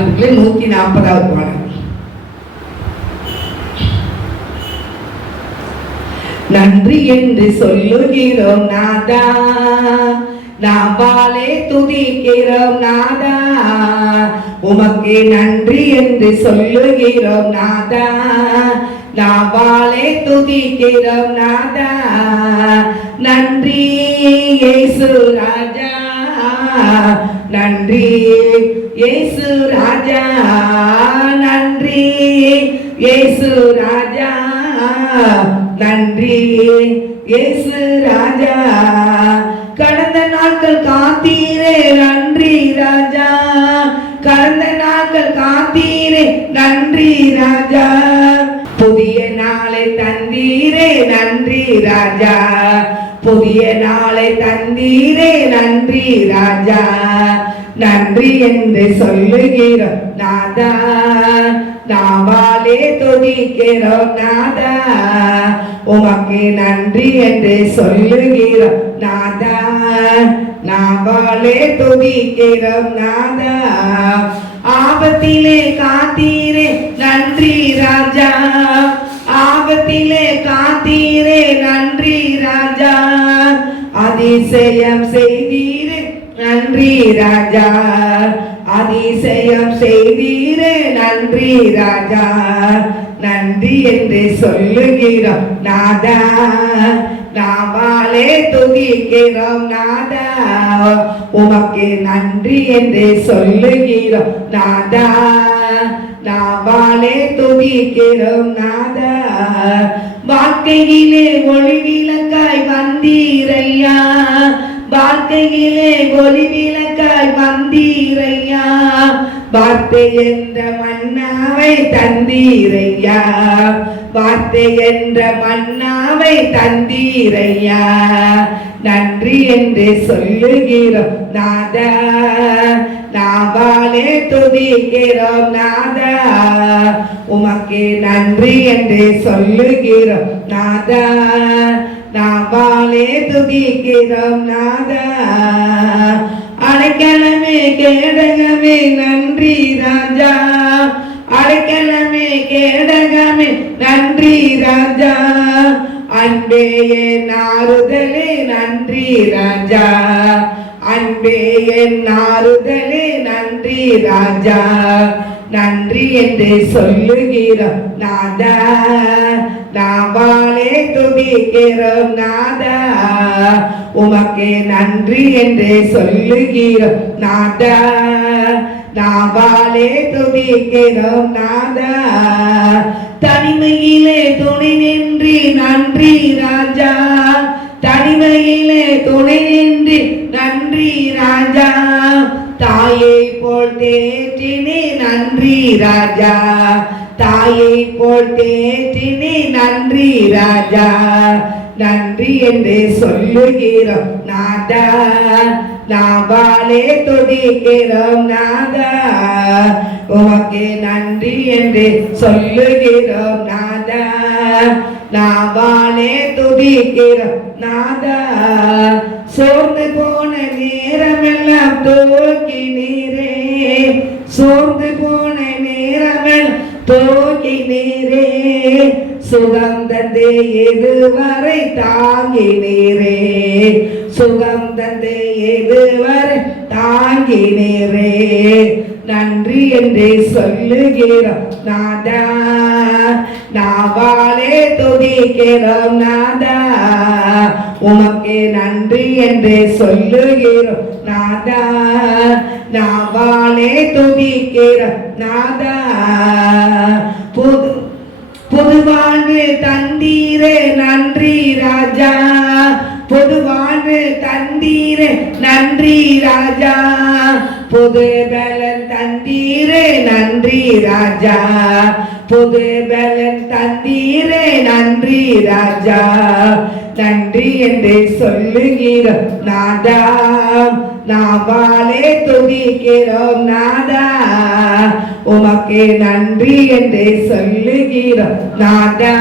பாடல்களில் 140வது பாடல். நன்றி என்று சொல்லுகிறோம் நாதா, நாவாலே துதிக்கிறோம் நாதா, உமக்கு நன்றி என்று சொல்லுகிறோம் நாதா, நாவாலே துதிக்கிறோம் நாதா. நன்றி இயேசு ராஜா, நன்றி இயேசு ராஜா, நன்றி இயேசு ராஜா, நன்றி இயேசு ராஜா. கடந்த நாட்கள் காத்தீரே நன்றி ராஜா, கடந்த நாட்கள் காத்தீரே நன்றி ராஜா. புதிய நாளை தந்தீரே நன்றி ராஜா, புதிய நாளை தந்தீரே நன்றி ராஜா. நன்றி என்று சொல்லுகிறோம் நாதா, நாவாலே துதிக்கிறோம் நாதா, உமக்கு நன்றி என்று சொல்லுகிறோம் நாதா, நாவாலே துதிக்கிறோம் நாதா. ஆபத்திலே காத்தீரே நன்றி ராஜா, ஆபத்திலே காத்தீரே நன்றி ராஜா. அதிசயம் செய்தீரே நன்றி ராஜா, அதிசயம் செய்தீரே நன்றி ராஜா. நன்றி என்று சொல்லுகிறோம் நாதா, நாவாலே துதிக்கிறோம் நாதா, உமக்கு நன்றி என்று சொல்லுகிறோம் நாதா, நாவாலே துதிக்கிறோம் நாதா. வாழ்க்கையிலே ஒளி விளக்காய் வந்தீரையா, வாழ்க்கையிலே ஒளி விளக்காய் வந்தீரையா, வார்த்தை என்ற மன்னாவை தந்தீரையா, வார்த்தை என்ற மன்னாவை தந்தீரையா. நன்றி என்று சொல்லுகிறோம் நாதா, நாவாலே துதிக்கிறோம் நாதா, உமக்கு நன்றி என்று சொல்லுகிறோம் நாதா, நாவாலே துதிக்கிறோம் நாதா. அடைக்கலமே கேடகமே நன்றி ராஜா, அடைக்கலமே கேடகமே நன்றி ராஜா. அன்பே என் ஆறுதலே நன்றி ராஜா, அன்பே என் ஆறுதலே நன்றி ராஜா. நன்றி என்று சொல்லுகிறோம் நாதா, நாவாலே துதிக்கிறோம் நாதா, உமக்கு நன்றி என்று சொல்லுகிறோம் நாதா, நாவாலே துதிக்கிறோம் நாதா. தனிமையிலே துணை நின்றி நன்றி ராஜா, தனிமையிலே துணை நின்றி நன்றி ராஜா. தாயை போல் தேற்றினே நன்றி ராஜா, தாயை போல் தேற்றினே நன்றி ராஜா. நன்றி என்று சொல்லுகிறோம் நாதா, நாவாலே துதிக்கிறோம் நாதா, உமக்கு நன்றி என்று சொல்லுகிறோம் நாதா, நாவாலே துதிக்கிறோம் நாதா. சோர்ந்து போன நேரமெல்லாம் தூக்கினீரே, சோர்ந்து போன நேரமெல்லாம் தூக்கினீரே, சுகம் தந்து எதுவரை தாங்கினீரே, சுகம் தந்து எதுவரை தாங்கினீரே. நன்றி என்று சொல்லுகிறோம் நாதா, நாவாலே துதிக்கிறோம் நாதா, உமக்கு நன்றி என்று சொல்லுகிறோம் நாதா, நாவாலே துதிக்கிறோம் நாதா. புது வாழ்வு தந்தீரே நன்றி ராஜா, புது வாழ்வு தந்தீரே நன்றி ராஜா, புது பலன் தந்தீரே நன்றி ராஜா, புது பலன் தந்தீரே நன்றி ராஜா. நன்றி என்று சொல்லுகிறோம் நாதா, நாவாலே துதிக்கிறோம் நாதா, உமக்கு நன்றி என்று சொல்லுகிறோம் நாதா,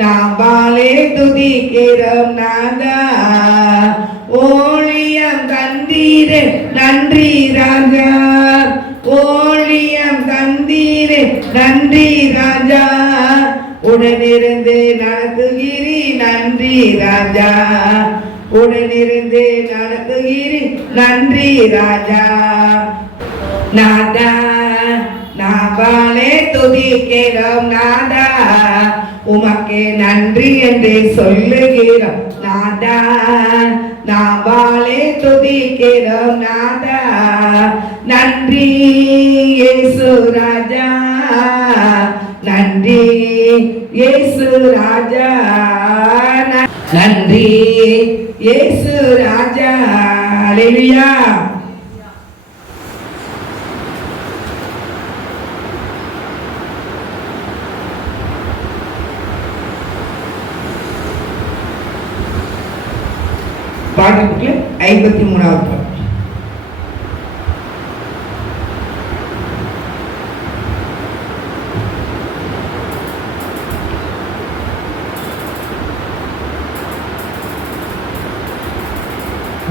நாவாலே துதிக்கிறோம் நாதா. ஊழியம் தந்தீரே நன்றி ராஜா, ஊழியம் பயணம் தந்தீரே நன்றி ராஜா, உடனிருந்து நடத்துகிறீ நன்றி ராஜா, உடனிருந்து நடத்துகிறீ நன்றி ராஜா. நாதா நாபாலே துதிக்கிறோம் நாதா, உமக்கே நன்றி என்று சொல்லுகிறோம் நாதா, நாபாலே துதிக்கிறோம் நாதா. நன்றி இயேசு ராஜா, நன்றி இயேசு ராஜா, நன்றி இயேசு ராஜா. அல்லேலூயா. பாடலுக்கு 53வது பாடல்.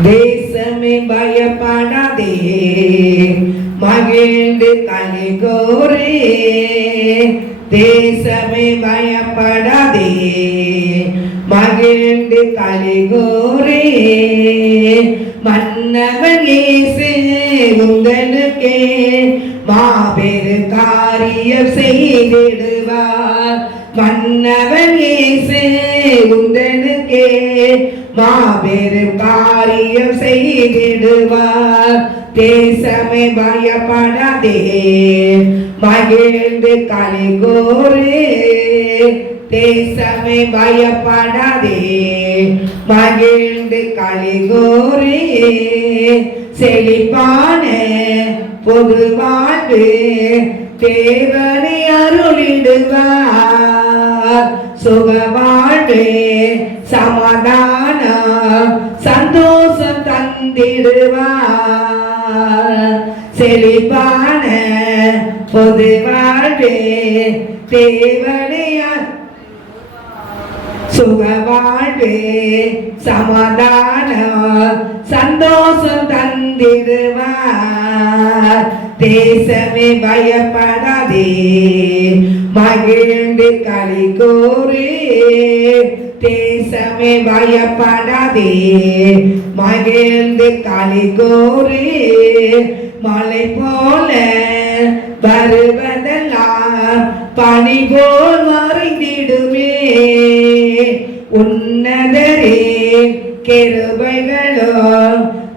தேசமே பயப்படாதே மகிழ்ந்து கலிகோரே, தேசமே பயப்படாதே மகிழ்ந்து கலிகோரே. மன்னவன் இயேசு உங்களுக்கே மாபெரு காரியம் செய்திடுவார். மன்னவன் இயேசு உங்களுக்கே மாபெரு காரியம் செய்திடுவார். தேசமே பயப்படாதே மகிழ்ந்து கலிகோரே, தேசமே பயப்படாதே மகிழ்ந்து கலிகோரே. செழிப்பான பொது வாழ்வு தேவனை அருளிடுவார். சுக வாழ்வு சமாதானம் சந்தோஷம் தந்திடுவார். செழிப்பான பொது வாழ்வு தேவனை சுக வாழ்வு சமாதானம் சந்தோஷம் தந்திடுவார். தேசமே பயப்படாதே மகிழ்ந்து கலிகோரே, தேசமே பயப்படாதே மகிழ்ந்து கலிகோரே. மலை போல வருவதெல்லாம் பனி போல் மறைந்திடுமே, உன்னதரே கிருபைகளோ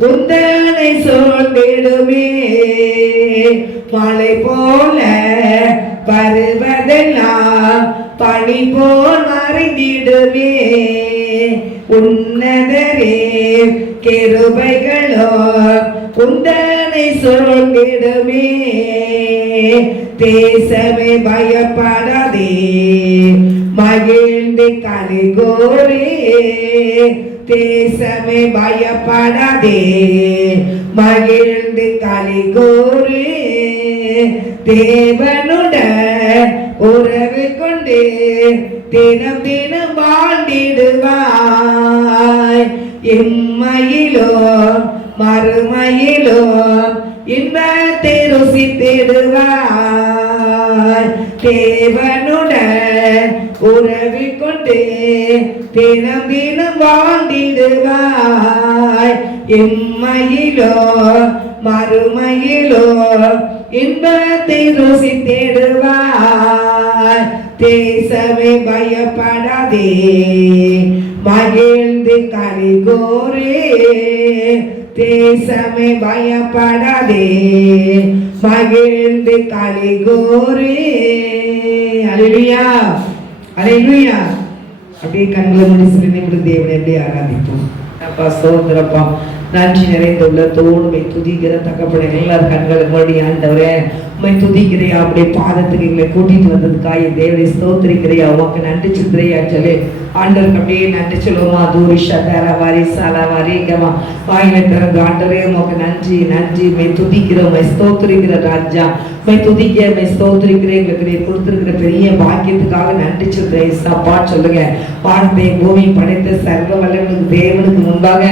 உந்தனை சூழ்ந்திடுமே. மலை போல வருவதெல்லாம் பனி போல் மறைந்திடுமே, உன்னதரே கிருபைகளோ உந்தனை சூழ்ந்திடுமே. தேசமே பயப்படாதே மகிழ்ந்து கலிகோரே, தேசமே பயப்படாதே மகிழ்ந்து கலிகோரே. தேவனுடன் உறவு கொண்டு தினம் தினம் வாழ்ந்திடுவாய். இம்மையிலோ மறுமையிலோ இன்பத்தை ருசித்திடுவாய். தேவனுடன் உறவு கொண்டு தினம் தினம் வாழ்ந்திடுவாய். இம்மையிலோ மறுமையிலோ இன்பத்தை ருசித்திடுவாய். தேசமே பயப்படாதே மகிழ்ந்து கலிகோரே, தேசமே பயப்படாதே மகிழ்ந்து கலிகோரே. அல்லேலூயா, அல்லேலூயா. அப்படியே கண்களை மூடி சில நிமிடம் தேவனை அப்படியே ஆராதிப்போம். அப்பா சோதரப்பா, நன்றி நிறைந்த உள்ளத்தோடு துதிக்கிற தகப்பட எல்லாரும் கண்களை மூடி ஆண்டவரே உண்மை துதிக்கிறையா, அப்படியே பாதத்துக்கு எங்களை கூட்டிட்டு வந்ததுக்காக தேவனை ஸ்தோத்திரிக்கிறையா, உனக்கு நன்றி சொல்றியா சொல்லி ஆண்டவருக்கு அப்படியே நன்றி சொல்லுவோமா. தூரிஷா தரவாரி சாலாவாரி கமா வாயில திறந்து ஆண்டவரே உனக்கு நன்றி நன்றி மை துதிக்கிறோம், மை ஸ்தோத்திரிக்கிற ராஜா, மை துதிக்க மை ஸ்தோத்திரிக்கிற எங்களுக்கு கொடுத்திருக்கிற பெரிய பாக்கியத்துக்காக நன்றி சொல்றேன். சப்பா சொல்லுங்க. வானத்தை பூமி படைத்த சர்வ வல்லவனுக்கு தேவனுக்கு முன்பாக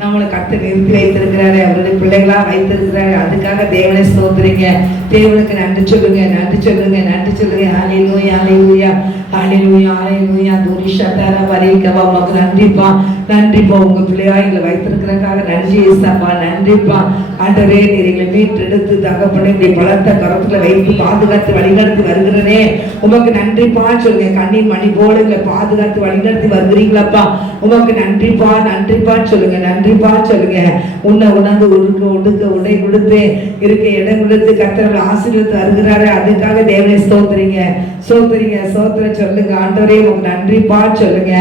நம்மளை கர்த்தர் நிறுத்தி வைத்திருக்கிறாரு, அவருடைய பிள்ளைகளா வைத்திருக்கிறாரு. அதுக்காக தேவனை ஸ்தோத்திரிங்க. தேவனுக்கு நன்றி சொல்லுங்க, நன்றி சொல்லுங்க, நன்றி சொல்லுங்க. ஹல்லேலூயா, ஹல்லேலூயா, ஹல்லேலூயா, ஹல்லேலூயா. துரிஷதர வரிகவா. உமக்கு நன்றிப்பா, நன்றிப்பா. உங்க பிள்ளையா எங்களை வைத்திருக்கிறதுக்காக நன்றி ஏசப்பா, நன்றிப்பா. ஆண்டவரே, நீர் எங்களை மீட்டெடுத்து தகப்பனே இப்படி பலத்த கரத்துல வைத்து பாதுகாத்து வழிநடத்தி வருகிறனே, உமக்கு நன்றிப்பா சொல்லுங்க. கண்ணின் மணி போல எங்களை பாதுகாத்து வழிநடத்தி வருகிறீங்களாப்பா, உமக்கு நன்றிப்பா, நன்றிப்பா சொல்லுங்க, நன்றிப்பா சொல்லுங்க. உன்னை உணர்ந்து உடுக்க உடை கொடுத்து இருக்க இடம் கொடுத்து கர்த்தர் ஆசீர்வதித்து வருகிறாரு. அதுக்காக தேவனை ஸ்தோத்திரிங்க, ஸ்தோத்திரிங்க, ஸ்தோத்திர சொல்லுங்க. ஆண்டவரே உமக்கு நன்றிப்பா சொல்லுங்க.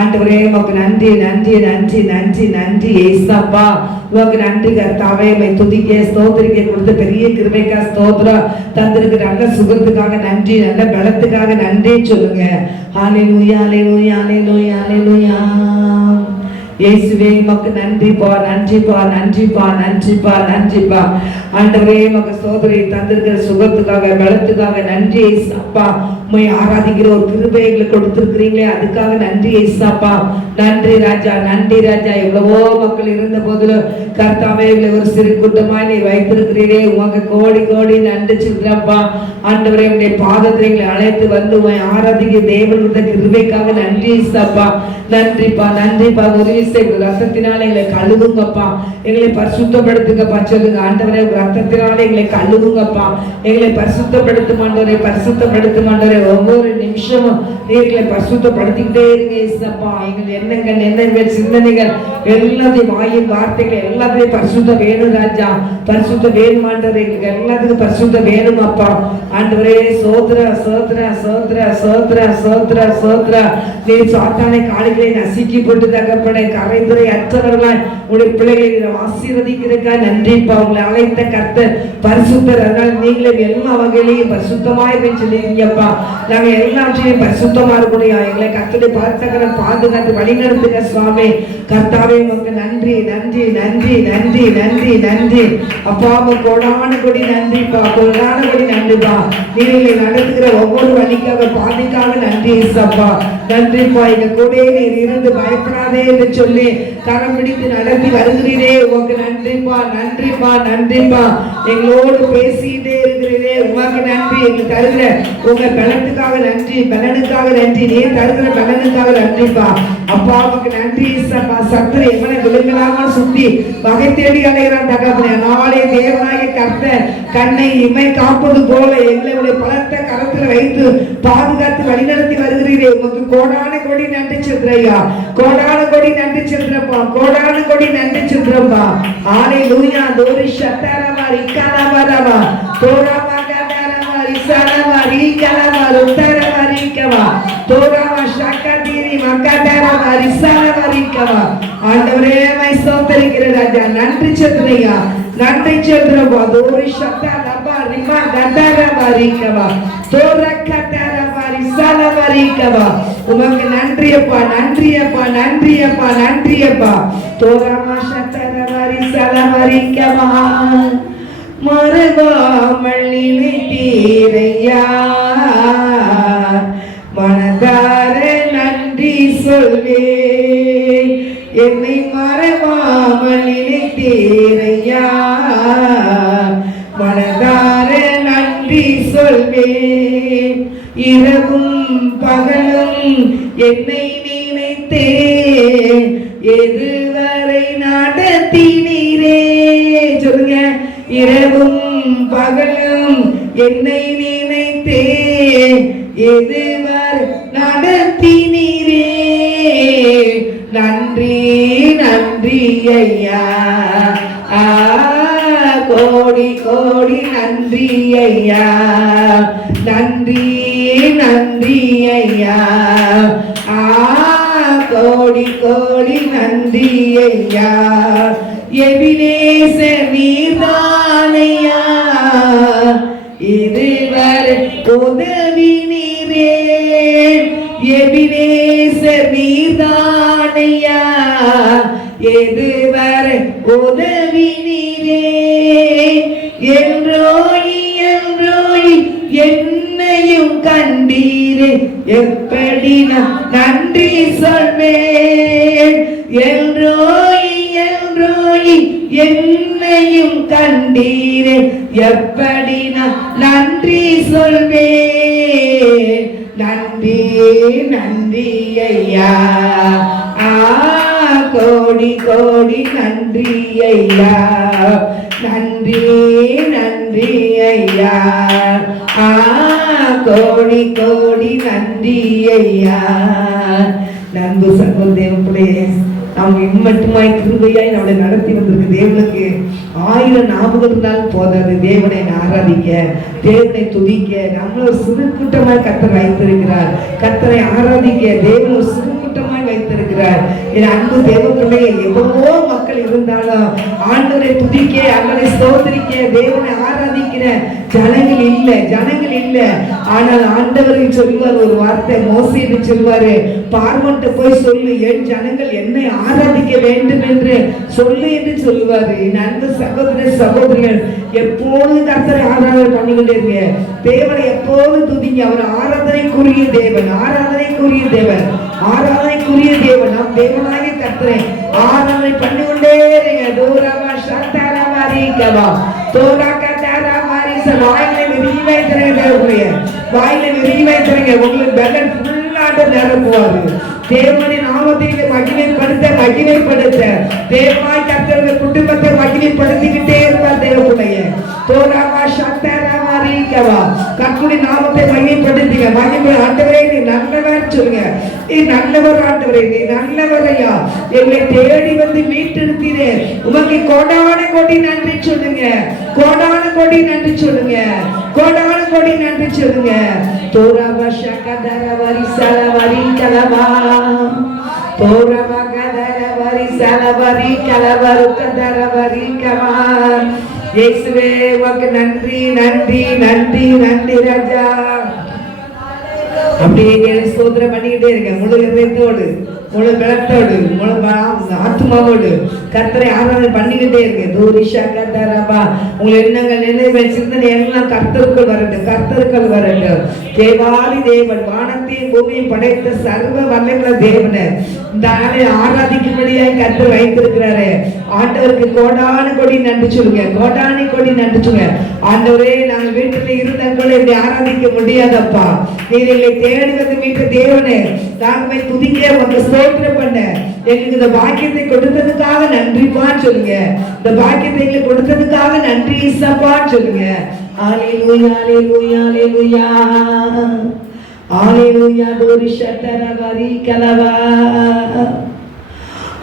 ஆண்டவரே உமக்கு நன்றி, நன்றி, நன்றி, நன்றி, நன்றி ஏசப்பா. உமக்கு நன்றி கர்த்தாவே. உம்மை துதிக்க ஸ்தோத்திரிக்க கொடுத்த பெரிய கிருபைக்கா ஸ்தோத்திரம். தந்திருக்கு நல்ல சுகத்துக்காக நன்றி, நல்ல பலத்துக்காக நன்றி சொல்லுங்க. ஹல்லேலூயா, ஹல்லேலூயா, ஹல்லேலூயா, ஹல்லேலூயா. இயேசுவே உமக்கு நன்றிப்பா, நன்றிப்பா, நன்றிப்பா, நன்றிப்பா, நன்றிப்பா. ஆண்டவரே உமக்கு ஸ்தோத்திரி தந்திருக்கிற சுகத்துக்காக பலத்துக்காக நன்றி ஏசப்பா. உம்மை ஆராதிக்கிற ஒரு கிருபைகளை கொடுத்திருக்கிறீங்களே, அதுக்காக நன்றி ஏசப்பா. நன்றி ராஜா, நன்றி ராஜா. எவ்வளவோ மக்கள் இருந்த போதிலும் கர்த்தாவே ஒரு சிறு கூட்டமாய் நீ வைத்திருக்கிறீரே, உமக்கு கோடி கோடி நன்றி சொல்றப்பா. ஆண்டவரே உடைய பாதத்தை எங்களை அழைத்து வந்து உம்மை ஆராதிக்க தேவனுடைய கிருபைக்காக நன்றி ஏசப்பா. நன்றிப்பா, நன்றிப்பா. ஒரு விஷயம் ரத்தத்தினால எங்களை கழுவுங்கப்பா, எங்களை பரிசுத்தப்படுத்துங்கப்பா சொல்லுங்க. ஆண்டவரே ரத்தத்தினால எங்களை கழுவுங்கப்பா, எங்களை பரிசுத்தப்படுத்தும் ஆண்டவரே, பரிசுத்தப்படுத்தும் ஆண்டவரே. ஒவ்வொரு நிமிஷமும் எங்களை பரிசுத்தப்படுத்திக்கிட்டே இருங்க ஏசப்பா. எங்கள் எண்ணங்கள், எண்ணங்கள், சிந்தனைகள் எல்லாத்தையும் வாயின் வார்த்தைகள் எல்லாத்தையும் பரிசுத்த வேணும் ராஜா, பரிசுத்த வேணும் ஆண்டவரே. எங்களுக்கு எல்லாத்துக்கும் பரிசுத்த வேணும் அப்பா. ஆண்டவரே சோத்ர சோத்ர சோத்ர சோத்ர சோத்ர சோத்ர. நீ சாத்தானை காலிகளை நசுக்கி போட்டு தகப்பனை கரைதுரை அற்றவர்களாய் உடைய பிள்ளைகளை ஆசீர்வதிக்கிறதுக்கா நன்றிப்பா. உங்களை அழைத்த கர்த்தர் பரிசுத்தர், அதனால நீங்களே எல்லா வகையிலையும் பரிசுத்தமாய் சொல்லிருங்கப்பா. நாங்க எல்லாவற்றையும் பரிசுத்தமா இருக்கணும். எங்களை கர்த்தருடைய பலத்தகர பாதுகாத்து வழிநடத்துங்க சுவாமி. கர்த்தாவே உமக்கு நன்றி, நன்றி, நன்றி, நன்றி, நன்றி, நன்றி அப்பா. கோடான கொடி நன்றிப்பா, கோடான கொடி நன்றிப்பா. நீங்களை நடத்துகிற ஒவ்வொரு வழிக்காக பாதைக்காக நன்றி ஏசப்பா. நன்றிப்பா. எங்க கூட நீர் இருந்து பயப்படாதே என்று சொல்லி கரம் பிடித்து நடத்தி வருகிறீரே, உமக்கு நன்றிப்பா, நன்றிப்பா, நன்றிப்பா. எங்களோடு பேசிட்டே இருக்கிறீரே, உமக்கு நன்றி. எங்களுக்கு தருகிற உங்க பலனுக்காக நன்றி, பலனுக்காக நன்றி, நீ தருகிற பலனுக்காக நன்றிப்பா அப்பா. உமக்கு நன்றி ஏசப்பா. சத்துரு எவனை விழுங்கலாம சுத்தி வகை தேடி அடைகிறான் தகப்பனே. நாளே தேவனாய கர்த்தர் கண்ணை இமை காப்பது போல எங்களை பலத்த கரத்துல வைத்து பாதுகாத்து வழிநடத்தி வருகிறீரே, உமக்கு கோடான கொடி நன்றி சொல்றையா, கோடான கொடி நன்றி சொல்றப்பா, கோடான கொடி நன்றி சொல்றப்பா. ஹல்லேலூயா. தோரி ஷத்தரவா ரிகலவரவா தோரவா கதரவா ரிசரவா ரிகலவா ருத்தரவா ரிகவா தோரவா ஷக்கதிரி மக்கதரவா ரிசரவா ரிகவா. ஆண்டவரே மை ஸ்தோத்திரிக்கிற ராஜா, நன்றி சொல்றையா, நன்றி சொல்றப்பா. தோரி ஷத்தரவா ரிமா கதரவா ரிகவா தோரக்கதரவா ரிசரவா ரிகவா. உமக்கு நன்றியப்பா, நன்றியப்பா, நன்றியப்பா, நன்றியப்பா. தோரமா ஷத்தரவா ரிசரவா ரிகவா. மறவாமல் நினைத்தீரையா, மனதார நன்றி சொல்வே. என்னை மறவாமல் நினைத்தீரையா, மனதார நன்றி சொல்வே. இரவும் பகலும் என்னை நினைத்தே எதுவரை நடத்தினீரே சொல்லுங்க. இரவும் பகலும் என்னை நினைத்தே எதுவரை நடத்தினீரே. நன்றி, நன்றி ஐயா, கோடி கோடி நன்றி ஐயா, நன்றி, நன்றி ஐயா, கோடி கோடி நன்றி ஐயா. எபினேசர் நீர்தானையா, இதுவரை உதவி நீரே. எபினேசர் நீர்தானையா, இதுவரை உதவி நீரே. என்றோய் என்றோய் என்னையும் கண்டீரே, எப்படி நான் நன்றி சொல்வேன். என்றோய் என்னையும் கண்டீரே, எப்படி நான் நன்றி சொல்வேன். நன்றி நன்றி ஐயா, கோடி கோடி நன்றி ஐயா, நன்றி நன்றி ஐயா, கோடி கோடி நன்றி ஐயா. நண்பு சகோதர பிள்ளையே, நாம் இம்மட்டுமாய் கிருபையாய் நம்மளை நடத்தி வந்திருக்கு தேவனுக்கு 1000 ஞாபகம் இருந்தாலும் போதாது. தேவனை ஆராதிக்க, தேவனை துதிக்க நம்மள ஒரு சிறு கூட்டமாய் கர்த்தர் வைத்திருக்கிறார். கர்த்தரை ஆராதிக்க தேவன் ஒரு சிறு கூட்டமாய் வைத்திருக்கிறார். என் அன்பு தேவ பிள்ளையே, எவ்வளவோ மக்கள் இருந்தாலும் ஆண்டவரை துதிக்க, ஆண்டவரை ஸ்தோத்திரிக்க, தேவனை ஆராதிக்கிற ஜனங்கள் இல்லை. ஆனால் ஆண்டவரை சொல்லுவார் ஒரு வார்த்தை, மோசேக்கு சொல்லுவாரு, பார்வோன்ட்ட போய் சொல்லு, என் ஜனங்கள் என்னை ஆராதிக்க வேண்டும் என்று சொல்லு என்று சொல்லுவாரு. என் அன்பு சகோதர சகோதரிகள், எப்போது கர்த்தரை ஆராதனை பண்ணிக்கிட்டே இருங்க. தேவனை எப்போது துதிங்க. அவர் ஆராதனைக்குரிய தேவன், ஆராதனைக்குரிய தேவன், ஆராதனைக்குரிய தேவன். நம் தேவனாகிய கர்த்தரை ஆராதனை பண்ணிக்கொண்டே இருங்க. தூரமா சத்தாரமாரி கவா தோராக்க தாராமாரி வாயிலை விரிவை தரங்க. தேவனுடைய வாயிலை விரிவை தரங்க. உங்களுக்கு பெலன் ஃபுல்லாக நிரப்புவாரு. தேவனின் நாமத்தை மகிமைப்படுத்த தேவனாய் கர்த்தருடைய குடும்பத்தை மகிமைப்படுத்திக்கிட்டே இருப்பார். தேவனுடைய தோராமா சத்தாரமாரி கவா கர்த்தருடைய நாமத்தை மகிமைப்படுத்துங்க. ஆண்டவரே நீ நல்லவர் சொல்லுங்க. நீ நல்லவர் ஆண்டவரே, நீ நல்லவரையா, என்னை தேடி வந்து மீட்டெடுத்தீரே, உமக்கு கோடான கோடி நன்றி சொல்லுங்க. கோடான கோடி நன்றி சொல்லுங்க. கோடான கோடி நன்றி சொல்லுங்க. தோராமா சக்கதரவரி சலவரி கலவா தோராமா கதரவரி சலவரி கலவரு கதரவரி கவா. இயேசுவே உமக்கு நன்றி நன்றி நன்றி நன்றி ராஜா. அப்படியே ஸ்தோத்திரம் பண்ணிக்கிட்டே இருக்க. முழு இதயத்தோடு, முழு பலத்தோடு, முழு ஆத்மாவோடு கர்த்தரை ஆராதனை பண்ணிக்கிட்டே இருக்கு. தூரிஷா கர்த்தரபா, உங்கள் எண்ணங்கள் நினைவுகள் சிந்தனை எல்லாம் கர்த்தருக்குள் வரட்டும், கர்த்தருக்குள் வரட்டும். தேவாதி தேவன், வானத்தையும் பூமியும் படைத்த சர்வ வல்லமையுள்ள தேவனை இந்த ஆளை ஆராதிக்கும்படியாக கர்த்தர் வைத்திருக்கிறாரு. ஆண்டவருக்கு கோடான கோடி நன்றி சொல்லுங்க. கோடான கோடி நன்றி சொல்லுங்க. ஆண்டவரே, நாங்கள் வீட்டில் இருந்தவங்களை இப்படி ஆராதிக்க முடியாதப்பா, நீர் எங்களை தேடி வந்து மீட்ட தேவனே, நாங்கள் துதிக்க உங்க ஸ்தோத்திரம் பண்ண எங்களுக்கு இந்த பாக்கியத்தை கொடுத்ததுக்காக நன்றிப்பான்னு சொல்லுங்க. இந்த பாக்கியத்தை எங்களுக்கு கொடுத்ததுக்காக நன்றி இசப்பான்னு சொல்லுங்க. ஹல்லேலூயா ஹல்லேலூயா ஹல்லேலூயா ஹல்லேலூயா. தோரிஷத்தரவரி கலவா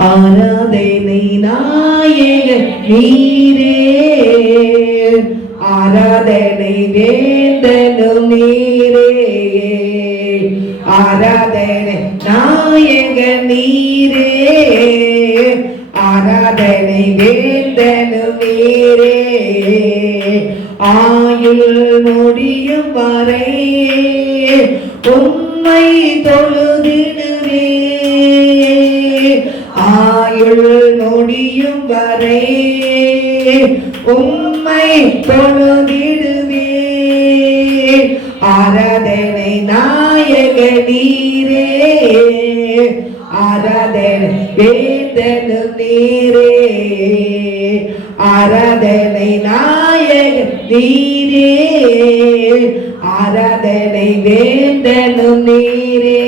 ஆராதனை நாயகன் நீரே, ஆராதனை வேந்தனும் நீரே, ஆராதனை நாயகன் நீரே, ஆராதனை வேந்தனும் நீரே. ஆயுள் முடியும் வரை உம்மை தொழுதிடுவே, ஆயுள் முடியும் வரை உம்மை தொழுதிடுவே. ஆராதனை நாயக நீரே, ஆராதனை வேந்தனும் நீரே, ஆராதனை நாயக நீரே, ஆராதனை வேந்தனும் நீரே.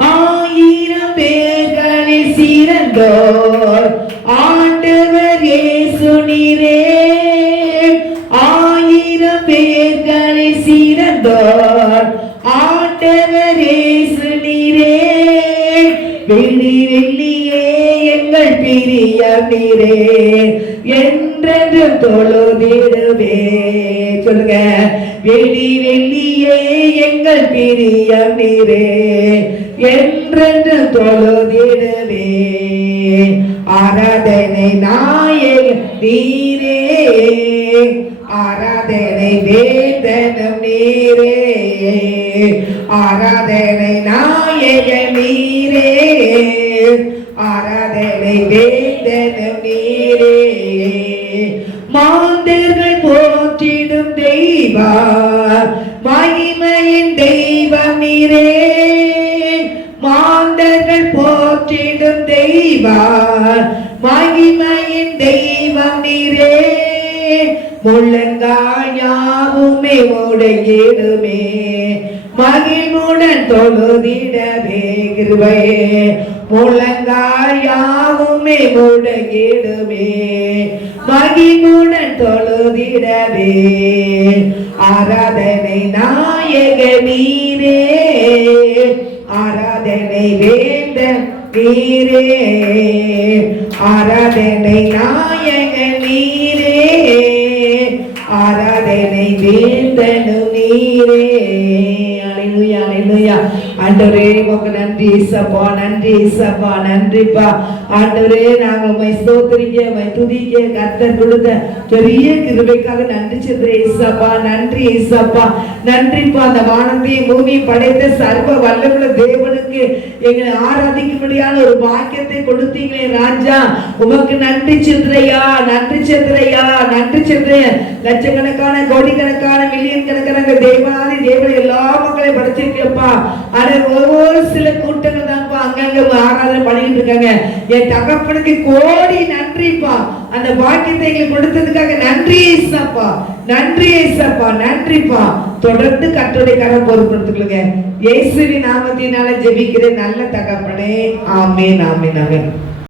1000 பேர்களில் சிறந்தோர் ஆண்டவர் இயேசு நீரே, 1000 பேர்களில் சிறந்தோர் ஆண்டவர் இயேசு நீரே. வெள்ளி வெள்ளியே எங்கள் பிரியார் நீரே, என்றென்று தொழுதிடுவே. சொல்லுங்க. வெள்ளி வெள்ளியே எங்கள் பிரியார் நீரே, என்றென்று தொழுதிடுவே. ஆராதனை நாயக நீரே, ஆராதனை வேந்தனும் நீரே, ஆராதனை நாயக நீரே, ஆராதனை வேந்தனும் நீரே. மாந்தர்கள் போற்றிடும் தெய்வம், மகிமையின் தெய்வம் நீரே, மாந்தர்கள் போற்றிடும் தெய்வம், மகிமையின் தெய்வம் நீரே, முழங்கால் யாவுமே முடங்கிடுமே, மகிழ்வுடன் தொழுதிடவே கிருபையே, முழங்கால் யாவுமே முடங்கிடுமே, மகிழ்வுடன் தொழுதிடவே. ஆராதனை நாயக நீரே, ஆராதனை வேந்த நீரே, ஆராதனை நாயக நீரே, ஆராதனை வேந்தனு நீரே. அல்லேலூயா, அல்லேலூயா. ஆண்டவரே உமக்கு நன்றி இயேசப்பா, நன்றி இயேசப்பா, நன்றிப்பா ஆண்டவரே. நாங்கள் உம்மை ஸ்தோத்திரிக்க, உம்மை துதிக்க, கர்த்தர் கொடுத்த பெரிய கிருபைக்காக நன்றி செலுத்துறேன் இயேசப்பா, நன்றி இயேசப்பா, நன்றிப்பா. அந்த வானத்தையும் பூமியும் படைத்த சர்வ வல்லமுள்ள தேவனுக்கு எங்களை ஆராதிக்கும்படியான ஒரு பாக்கியத்தை கொடுத்தீங்களே ராஜா, உமக்கு நன்றி செலுத்துறையா, நன்றி செலுத்துறையா, நன்றி செலுத்துறேன். லட்சக்கணக்கான கோடிக்கணக்கான மில்லியன் கணக்கான தேவனாதி தேவனை எல்லா மக்களையும் படைச்சிருக்கப்பா. ஆனா ஒவ்வொரு சில கூட்டங்கள் தான்ப்பா அங்கங்க ஆராதனை பண்ணிட்டு இருக்காங்க. என் தகப்பனுக்கு கோடி நன்றிப்பா, அந்த பாக்கியத்தை எங்களுக்கு கொடுத்ததுக்காக நன்றி ஏசப்பா, நன்றி ஏசப்பா, நன்றிப்பா. தொடர்ந்து கர்த்தருடைய கரம் பொறுப்படுத்திக்கொள்ளுங்க. இயேசுவின் நாமத்தினால ஜெபிக்கிறேன் நல்ல தகப்பனே, ஆமென், ஆமென், ஆமென்.